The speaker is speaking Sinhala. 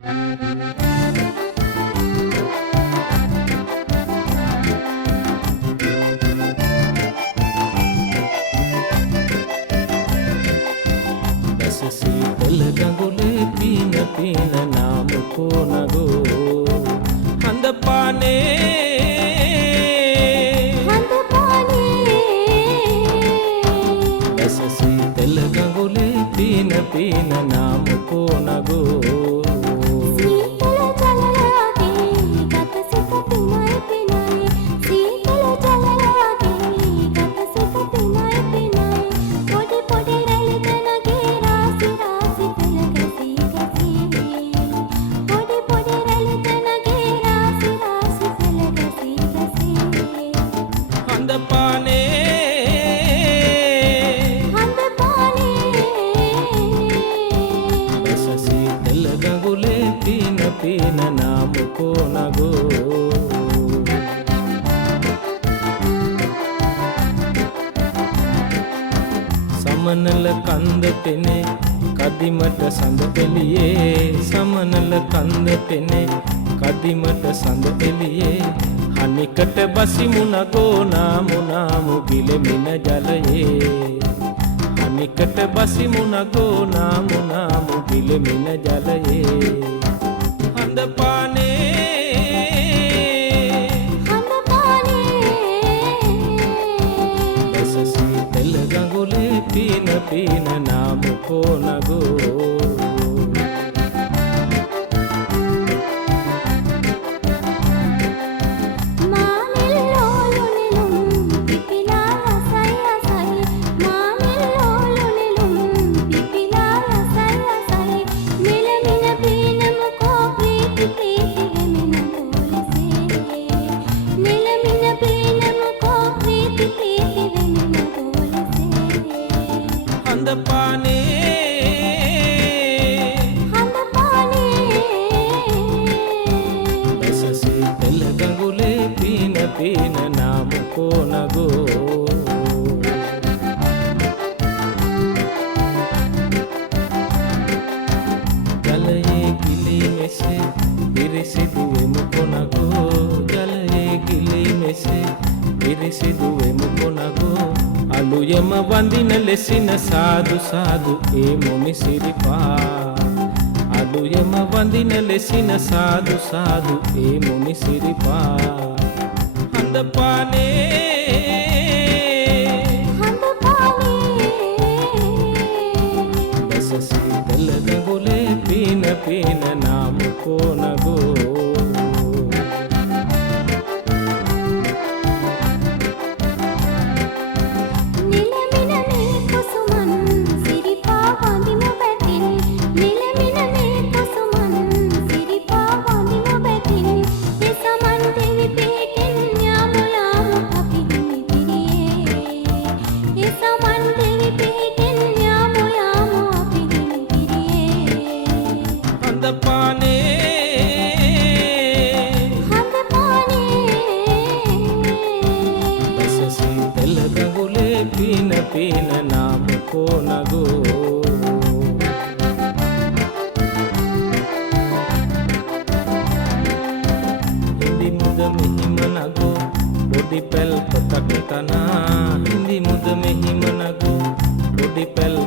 සීතල ගඟුලේ පීන පීන නාමකෝ නගෝ හඳපානේ සීතල ගඟුලේ පීන පීන නාමකෝ නගෝ පීන නාමකෝ නගෝ සමනල කන්ද පෙනේ කදිමට සඳ එළියේ සමනල කන්ද පෙනේ කදිමට සඳ එළියේ හනිකට බසිමු නගෝ නාමු නාමු ගිලෙමින ජලයේ හනිකට බසිමු නගෝ නාමු නාමු ගිලෙමින ජලයේ සීතල ගඟුලේ පීන පීන නාමකෝ නගෝ සීතල ගඟුලේ පීන පීන නාමකෝ නගෝ ජලයේ ගිලී මෙසේ පිරිසිදුවෙමු කොනගෝ ජලයේ ගිලී මෙසේ පිරිසිදුවෙමු කොනගෝ අලුයම වඳින ලෙසින සාදු සාදු ඒ මොනි සිරිපා අලුයම වඳින ලෙසින සාදු සාදු ඒ මොනි සිරිපා හඳපානේ සීතල ගඟුලේ පීන පීන නාමකෝ නගෝ සීතල ගඟුලේ පීන පීන නාමකෝ නගෝ හිඳි මුද මෙහිම නගෝ පොඩි පැල් පතක් තනා හිඳි මුද මෙහිම නගෝ පොඩි පැල්